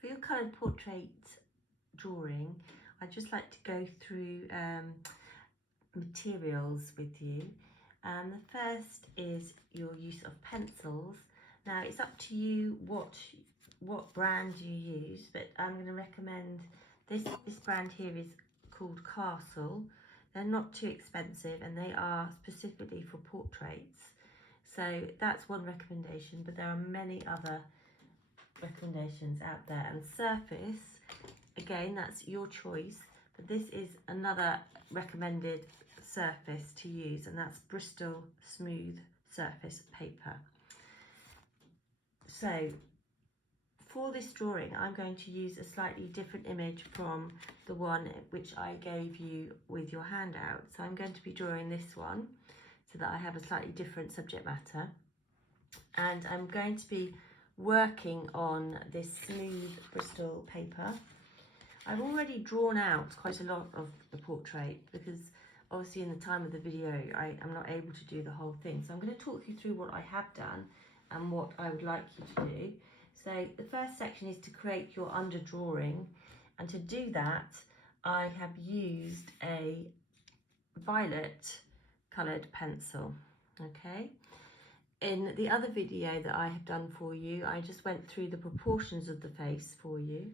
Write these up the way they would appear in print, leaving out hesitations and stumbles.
For your coloured portrait drawing, I'd just like to go through materials with you. The first is your use of pencils. Now it's up to you what brand you use, but I'm going to recommend this brand here is called Castle. They're not too expensive and they are specifically for portraits. So that's one recommendation, but there are many other recommendations out there. And Surface, again, that's your choice, but this is another recommended surface to use, and that's Bristol Smooth Surface Paper. So for this drawing, I'm going to use a slightly different image from the one which I gave you with your handout. So I'm going to be drawing this one so that I have a slightly different subject matter. And I'm going to be working on this smooth Bristol paper. I've already drawn out quite a lot of the portrait because obviously in the time of the video I am not able to do the whole thing. So I'm going to talk you through what I have done and what I would like you to do. So the first section is to create your under drawing, and to do that I have used a violet coloured pencil. Okay. In the other video that I have done for you, I just went through the proportions of the face for you,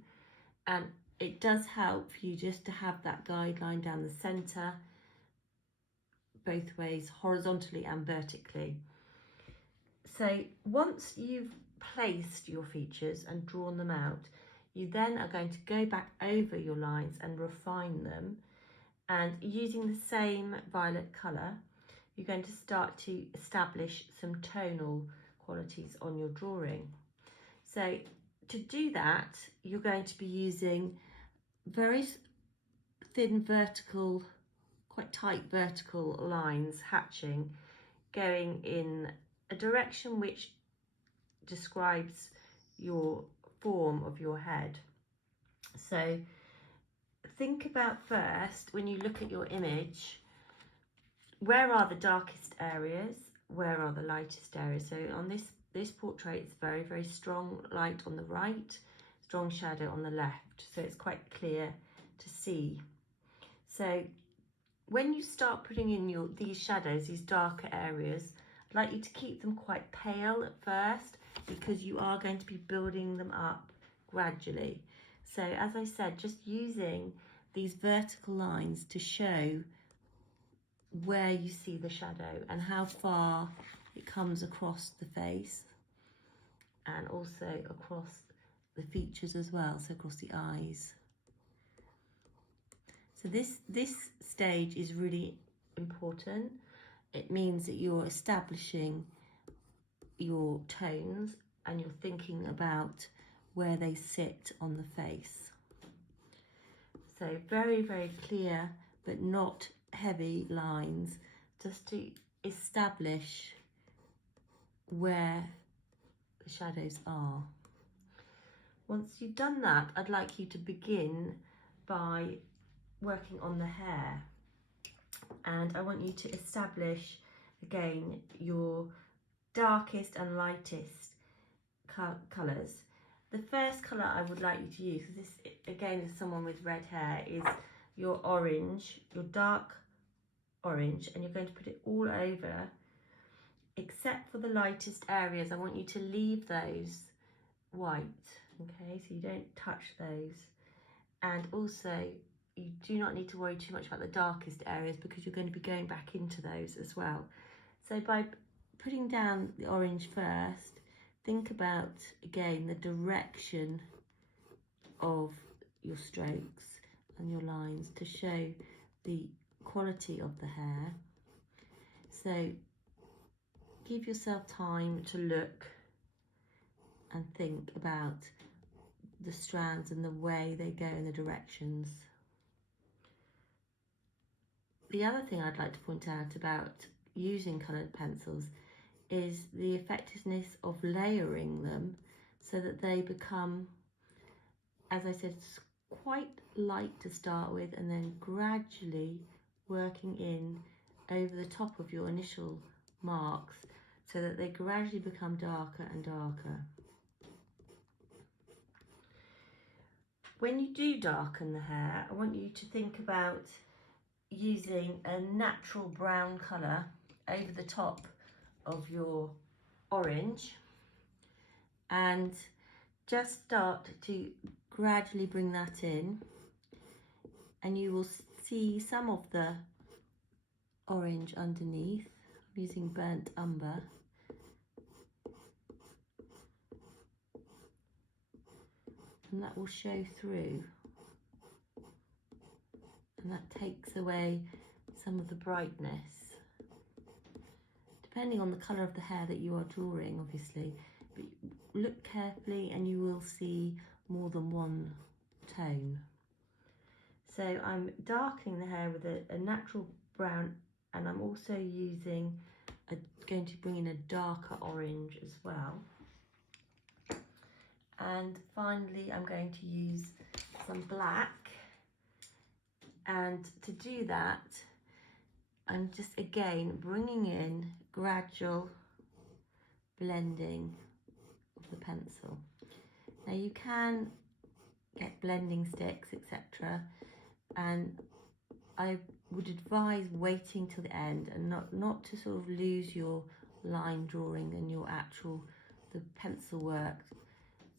and it does help for you just to have that guideline down the centre, both ways, horizontally and vertically. So once you've placed your features and drawn them out, you then are going to go back over your lines and refine them, and using the same violet colour, you're going to start to establish some tonal qualities on your drawing. So to do that, you're going to be using very thin vertical, quite tight vertical lines hatching, going in a direction which describes your form of your head. So think about first, when you look at your image, where are the darkest areas? Where are the lightest areas? So on this portrait, it's very, very strong light on the right, strong shadow on the left. So it's quite clear to see. So when you start putting in these shadows, these darker areas, I'd like you to keep them quite pale at first, because you are going to be building them up gradually. So as I said, just using these vertical lines to show where you see the shadow and how far it comes across the face, and also across the features as well, so across the eyes. So this stage is really important. It means that you're establishing your tones and you're thinking about where they sit on the face. So very, very clear but not heavy lines, just to establish where the shadows are. Once you've done that, I'd like you to begin by working on the hair, and I want you to establish again your darkest and lightest colours. The first colour I would like you to use, because this again is someone with red hair, is your orange, your dark orange, and you're going to put it all over except for the lightest areas. I want you to leave those white, okay, so you don't touch those. And also you do not need to worry too much about the darkest areas, because you're going to be going back into those as well. So by putting down the orange first, think about again the direction of your strokes and your lines to show the quality of the hair. So give yourself time to look and think about the strands and the way they go in the directions. The other thing I'd like to point out about using coloured pencils is the effectiveness of layering them so that they become, as I said, quite light to start with, and then gradually working in over the top of your initial marks so that they gradually become darker and darker. When you do darken the hair, I want you to think about using a natural brown colour over the top of your orange, and just start to gradually bring that in, and you will see some of the orange underneath. I'm using burnt umber. And that will show through, and that takes away some of the brightness, depending on the colour of the hair that you are drawing, obviously. But look carefully and you will see more than one tone. So I'm darkening the hair with a natural brown, and I'm also using going to bring in a darker orange as well. And finally I'm going to use some black, and to do that I'm just again bringing in gradual blending of the pencil. Now you can get blending sticks, etc., and I would advise waiting till the end and not to sort of lose your line drawing and your the pencil work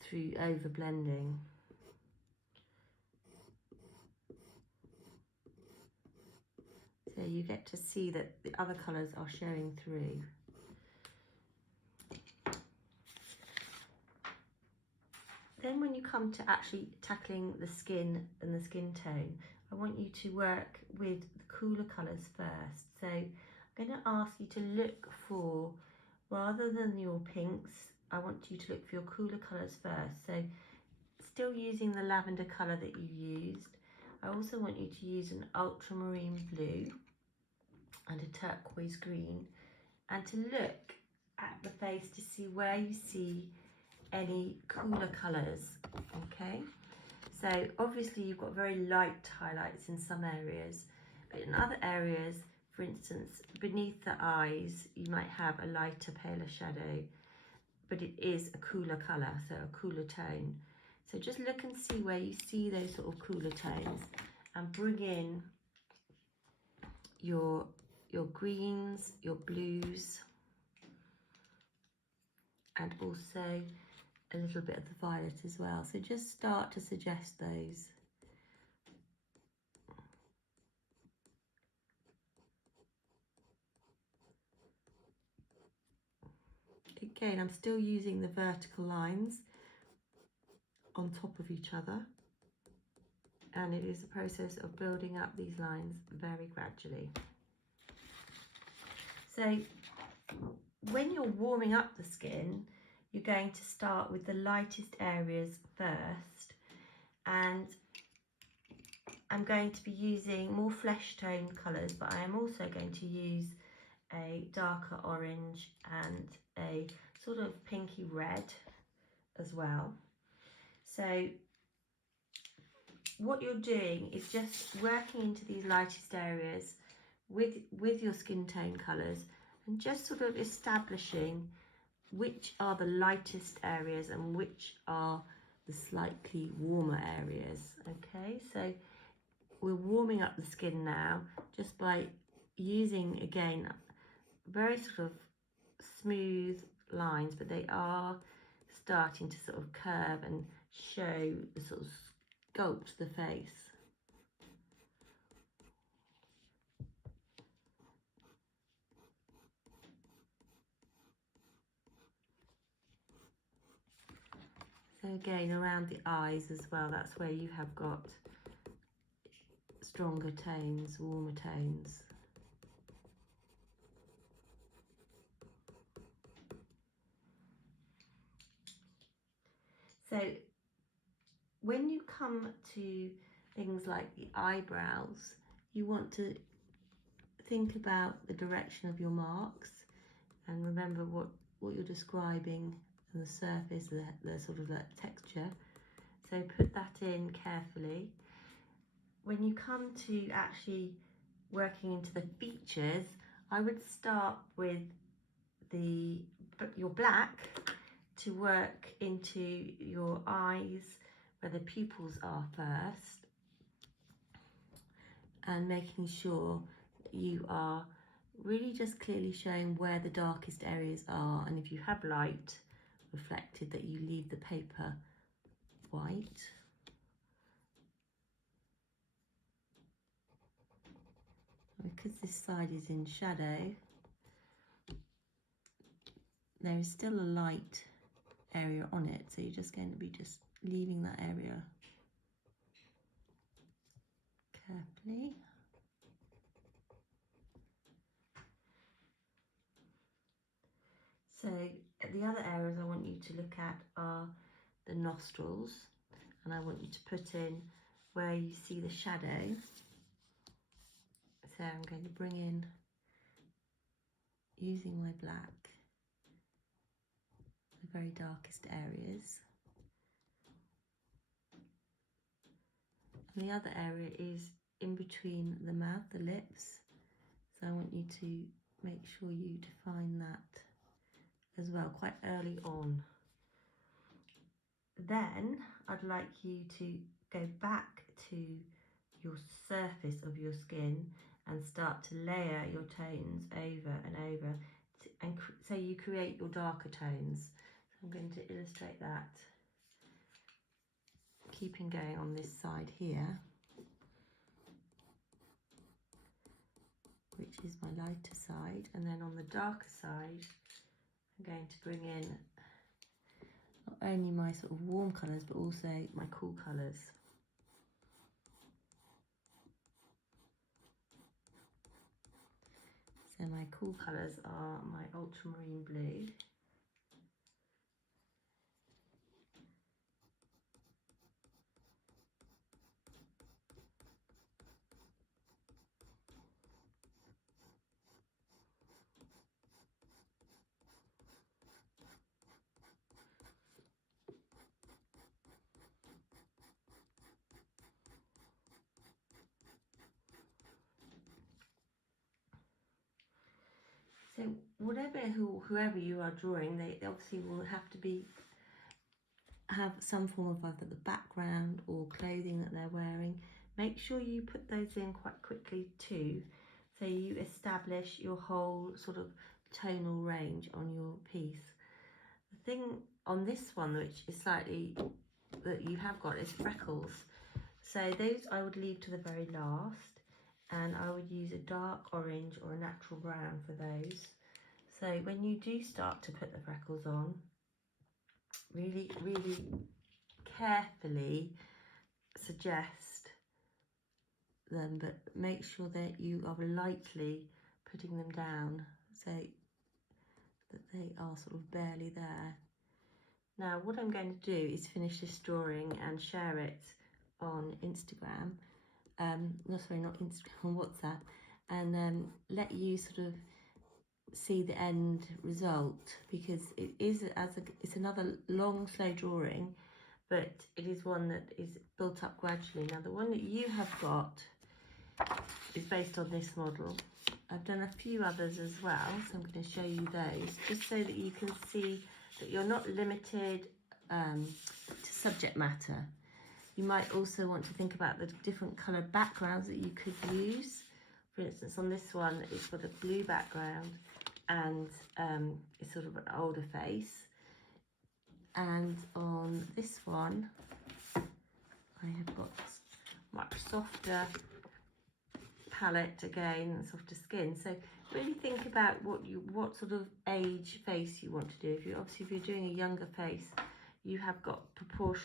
through over blending. So you get to see that the other colours are showing through. Then when you come to actually tackling the skin and the skin tone, I want you to work with the cooler colours first. So I'm going to ask you to look for, rather than your pinks, I want you to look for your cooler colours first. So still using the lavender colour that you used, I also want you to use an ultramarine blue and a turquoise green, and to look at the face to see where you see any cooler colours. Okay, so obviously you've got very light highlights in some areas, but in other areas, for instance beneath the eyes, you might have a lighter, paler shadow, but it is a cooler colour, so a cooler tone. So just look and see where you see those sort of cooler tones, and bring in your greens, your blues, and also a little bit of the violet as well. So just start to suggest those. Again, I'm still using the vertical lines on top of each other, and it is a process of building up these lines very gradually. So when you're warming up the skin, you're going to start with the lightest areas first, and I'm going to be using more flesh tone colours, but I am also going to use a darker orange and a sort of pinky red as well. So what you're doing is just working into these lightest areas with your skin tone colours, and just sort of establishing which are the lightest areas and which are the slightly warmer areas. Okay, so we're warming up the skin now just by using, again, very sort of smooth lines, but they are starting to sort of curve and show the sort of sculpt the face. So again, around the eyes as well, that's where you have got stronger tones, warmer tones. So when you come to things like the eyebrows, you want to think about the direction of your marks, and remember what you're describing and the surface, the sort of that texture. So put that in carefully. When you come to actually working into the features, I would start with your black to work into your eyes, where the pupils are first, and making sure that you are really just clearly showing where the darkest areas are, and if you have light reflected, that you leave the paper white. Because this side is in shadow, there is still a light area on it, so you're just going to be just leaving that area carefully. So the other areas I want you to look at are the nostrils, and I want you to put in where you see the shadow. So I'm going to bring in, using my black, the very darkest areas. And the other area is in between the mouth, the lips. So I want you to make sure you define that as well, quite early on. Then I'd like you to go back to your surface of your skin and start to layer your tones over and over, and so you create your darker tones. So I'm going to illustrate that, keeping going on this side here, which is my lighter side, and then on the darker side I'm going to bring in not only my sort of warm colours but also my cool colours. So my cool colours are my ultramarine blue, so whoever you are drawing, they obviously will have to have some form of either the background or clothing that they're wearing. Make sure you put those in quite quickly too, so you establish your whole sort of tonal range on your piece. The thing on this one which is slightly that you have got is freckles, so those I would leave to the very last, and I would use a dark orange or a natural brown for those. So when you do start to put the freckles on, really carefully suggest them, but make sure that you are lightly putting them down so that they are sort of barely there. Now what I'm going to do is finish this drawing and share it on Instagram, no sorry, not Instagram, on WhatsApp, and let you sort of see the end result, because it's another long slow drawing, but it is one that is built up gradually. Now the one that you have got is based on this model. I've done a few others as well, so I'm going to show you those just so that you can see that you're not limited to subject matter. You might also want to think about the different colour backgrounds that you could use. For instance, on this one it's got a blue background and it's sort of an older face, and on this one I have got much softer palette, again softer skin. So really think about what sort of age face you want to do. If you're doing a younger face, you have got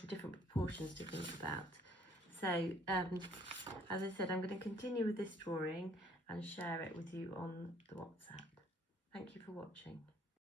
different proportions to think about. So as I said, I'm going to continue with this drawing and share it with you on the WhatsApp. Thank you for watching.